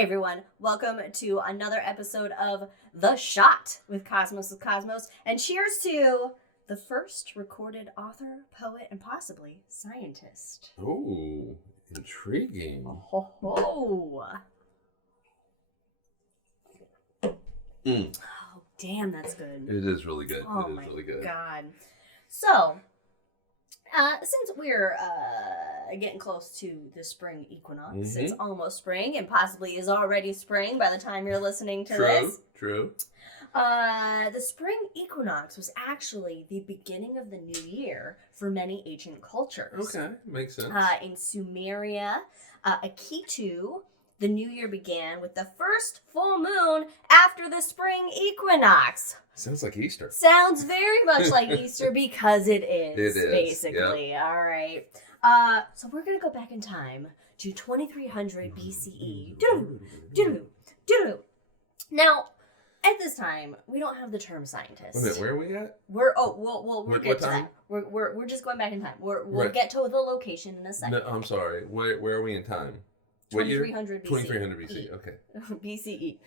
Hey everyone, welcome to another episode of The Shot with Cosmos, and cheers to the first recorded author, poet, and possibly scientist. Oh, intriguing. Ho ho! Mm. Oh, damn, that's good. It is really good. Oh it is my really good. God. So, since we're getting close to the spring equinox, it's almost spring and possibly is already spring by the time you're listening to this. True. The spring equinox was actually the beginning of the new year for many ancient cultures. Okay, makes sense. In Sumeria, Akitu, the new year began with the first full moon after the spring equinox. Sounds like Easter. Sounds very much like Easter because it is. It is, basically. Yep. All right. So we're going to go back in time to 2300 BCE. Now, at this time, we don't have the term scientist. Wait a minute, where are we at? We'll get to that. We're just going back in time. We'll get to the location in a second. No, I'm sorry. Where are we in time? 2300 BCE. 2300 BC. Okay. BCE.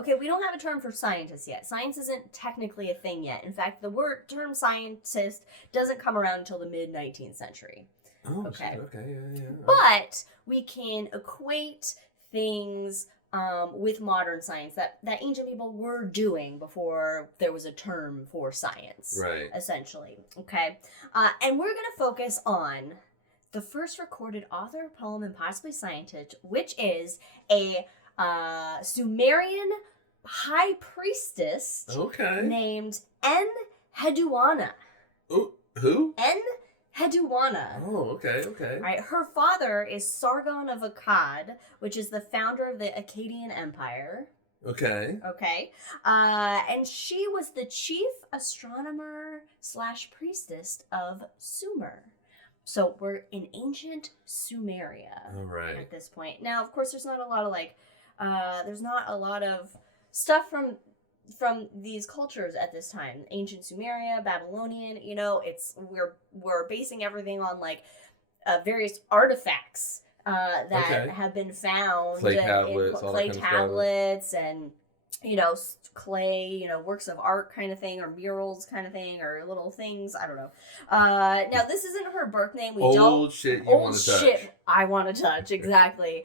Okay, we don't have a term for scientist yet. Science isn't technically a thing yet. In fact, the term scientist doesn't come around until the mid-19th century. Oh, okay. Shit. Okay, yeah. But we can equate things with modern science that ancient people were doing before there was a term for science. Right. Scientially. Okay. And we're going to focus on the first recorded author, poem, and possibly scientist, which is a Sumerian high priestess named Enheduanna. Oh, who? Enheduanna. Oh, okay. All right, her father is Sargon of Akkad, which is the founder of the Akkadian Empire. Okay. And she was the chief astronomer / priestess of Sumer. So we're in ancient Sumeria at this point. Now, of course, there's not a lot of stuff from these cultures at this time. Ancient Sumeria, Babylonian, we're basing everything on various artifacts that have been found, clay tablets, and clay, works of art kind of thing, or murals kind of thing, or little things. I don't know. Now, this isn't her birth name. Old shit I want to touch, exactly.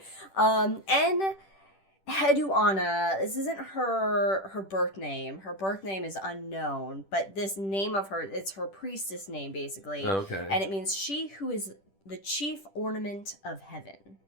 Enheduanna, this isn't her birth name. Her birth name is unknown, but this name of her, it's her priestess name, basically. Okay. And it means she who is the chief ornament of heaven.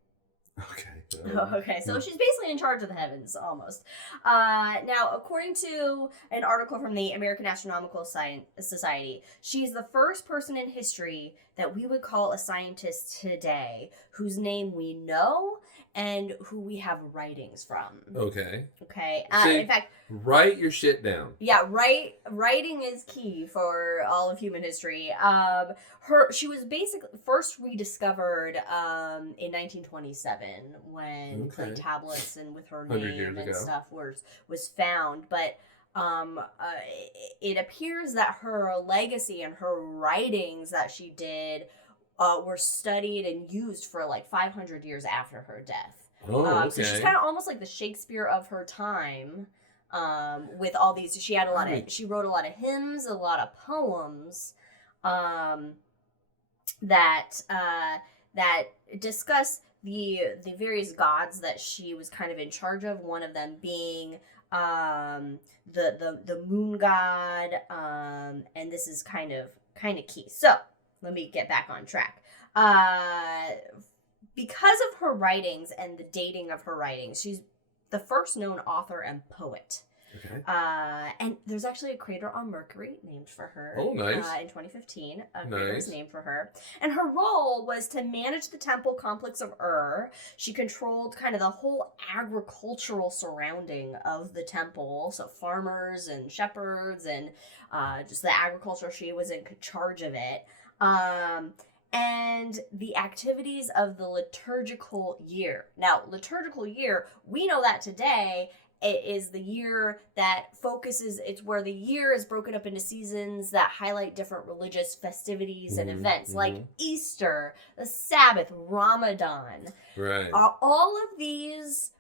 Okay. So she's basically in charge of the heavens, almost. Now, according to an article from the American Astronomical Society, she's the first person in history that we would call a scientist today, whose name we know and who we have writings from. Okay. In fact, write your shit down. Yeah, writing is key for all of human history. She was basically first rediscovered in 1927 when clay tablets and with her name and stuff was found. But it appears that her legacy and her writings that she did were studied and used for 500 years after her death. So she's kind of almost like the Shakespeare of her time. With all these, she wrote a lot of hymns, a lot of poems, that discuss the various gods that she was kind of in charge of. One of them being the moon god, and this is kind of key. So let me get back on track. Because of her writings and the dating of her writings, she's the first known author and poet. Okay. And there's actually a crater on Mercury named for her. Oh, nice. In 2015, a crater was named for her. And her role was to manage the temple complex of Ur. She controlled kind of the whole agricultural surrounding of the temple. So farmers and shepherds and just the agriculture, she was in charge of it. And the activities of the liturgical year. Now, liturgical year, we know that today it is the year that focuses, it's where the year is broken up into seasons that highlight different religious festivities and events, like Easter, the Sabbath, Ramadan. Right. All of these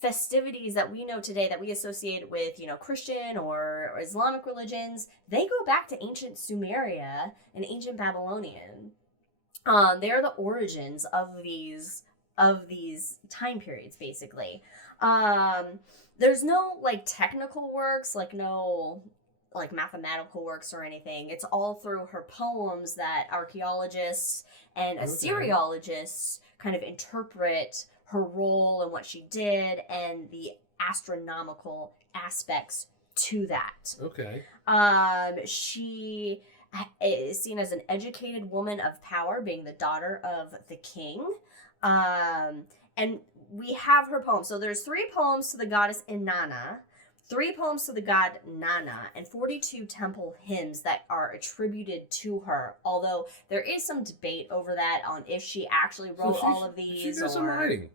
festivities that we know today that we associate with, Christian or Islamic religions, they go back to ancient Sumeria and ancient Babylonian. They're the origins of these time periods, basically. There's no technical works, no mathematical works or anything. It's all through her poems that archaeologists and Assyriologists kind of interpret her role and what she did and the astronomical aspects to that. Okay. She is seen as an educated woman of power, being the daughter of the king. And we have her poems. So there's 3 poems to the goddess Inanna, 3 poems to the god Nana, and 42 temple hymns that are attributed to her. Although there is some debate over that on if she actually wrote all of these. She did some writing.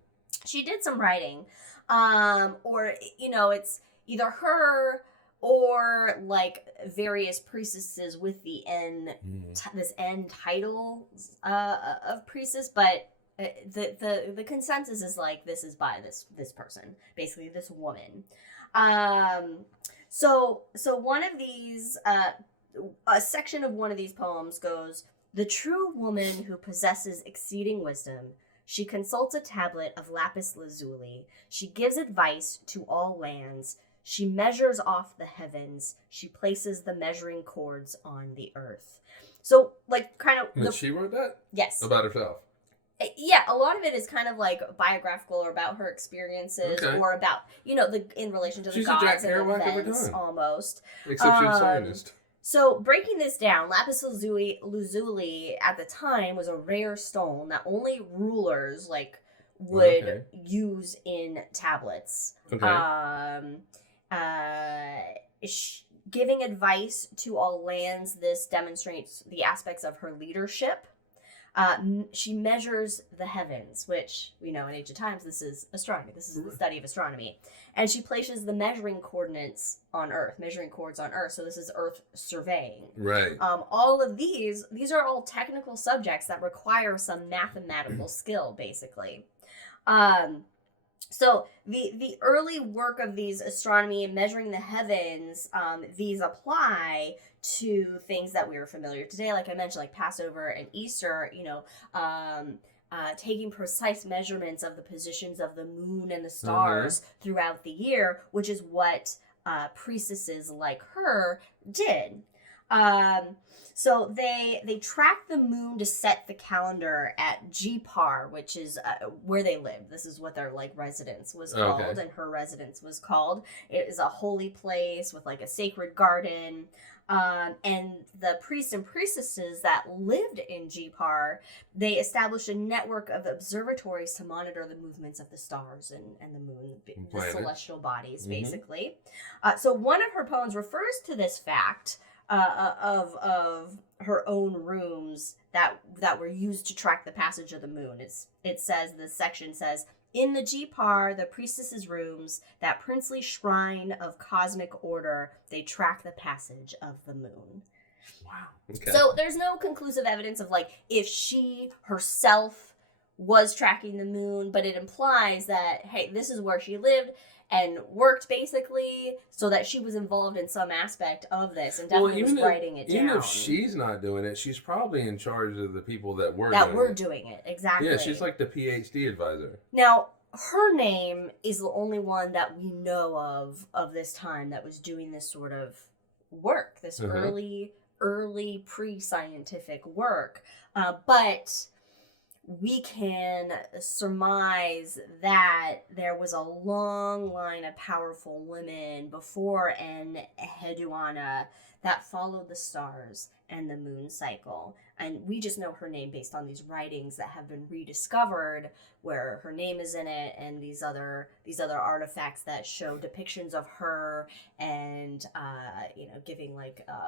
She did some writing. Or, it's either her or various priestesses with the this N title of priestess, but the consensus is this is by this person, basically this woman. So one of these, a section of one of these poems goes, "The true woman who possesses exceeding wisdom, she consults a tablet of lapis lazuli. She gives advice to all lands. She measures off the heavens. She places the measuring cords on the earth." So, she wrote that? Yes. About herself? Yeah, a lot of it is kind of biographical or about her experiences or about, in relation to the gods and events, almost. Except she's a Zionist. So, breaking this down, lapis lazuli at the time was a rare stone that only rulers, would use in tablets. Okay. Giving advice to all lands, this demonstrates the aspects of her leadership. She measures the heavens, which we know in ancient times, this is astronomy. This is the study of astronomy. And she places the measuring cords on Earth. So this is Earth surveying. Right. All of these are all technical subjects that require some mathematical skill, basically. So the early work of these astronomy and measuring the heavens, these apply to things that we are familiar today, like I mentioned, like Passover and Easter, taking precise measurements of the positions of the moon and the stars throughout the year, which is what priestesses like her did. So they track the moon to set the calendar at Jipar, which is where they lived. This is what their residence was called, and her residence was called. It is a holy place with a sacred garden. And the priests and priestesses that lived in Jipar, they established a network of observatories to monitor the movements of the stars and the moon, the celestial bodies, basically. So one of her poems refers to this fact of her own rooms that were used to track the passage of the moon. It says, this section says, "In the Jipar, the priestesses' rooms, that princely shrine of cosmic order, they track the passage of the moon." Wow. Okay. So there's no conclusive evidence of if she herself was tracking the moon, but it implies that, hey, this is where she lived and worked, basically, so that she was involved in some aspect of this and definitely was writing it down. Even if she's not doing it, she's probably in charge of the people that were doing it. Exactly. Yeah, she's like the PhD advisor. Now, her name is the only one that we know of this time that was doing this sort of work, this early pre-scientific work. But we can surmise that there was a long line of powerful women before Enheduanna that followed the stars and the moon cycle. And we just know her name based on these writings that have been rediscovered where her name is in it, and these other artifacts that show depictions of her and giving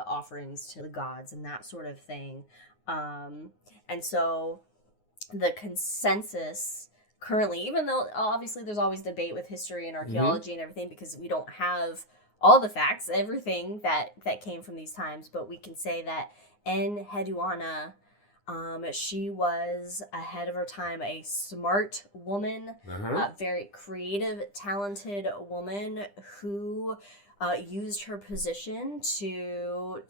offerings to the gods and that sort of thing. And so the consensus currently, even though obviously there's always debate with history and archaeology and everything, because we don't have all the facts, everything that came from these times, but we can say that Enheduanna, she was ahead of her time, a smart woman, a very creative, talented woman who used her position to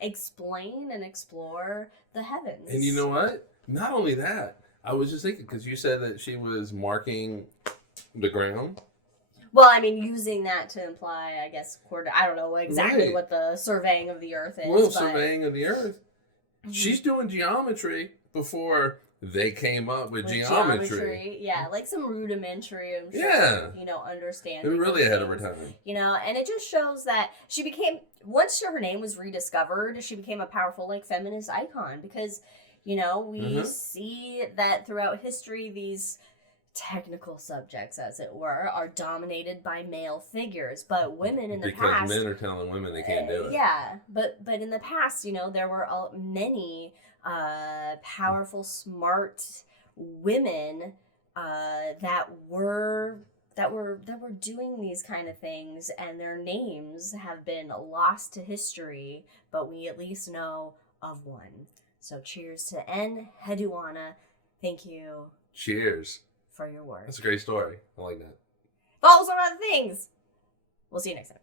explain and explore the heavens. And you know what? Not only that, I was just thinking, because you said that she was marking the ground. Well, I mean, using that to imply, I guess, I don't know exactly what the surveying of the earth is. Well, surveying of the earth. She's doing geometry before they came up with geometry. Yeah, like some rudimentary, I'm sure, understanding. They're really ahead of her time. And it just shows that she became, once her name was rediscovered, she became a powerful, like, feminist icon, because, we see that throughout history, these technical subjects, as it were, are dominated by male figures, but women in the past, because men are telling women they can't do it. Yeah, but in the past, there were many powerful, smart women that were doing these kind of things, and their names have been lost to history, but we at least know of one. So cheers to Enheduanna. Thank you. Cheers. For your work. That's a great story. I like that. Follow some other things. We'll see you next time.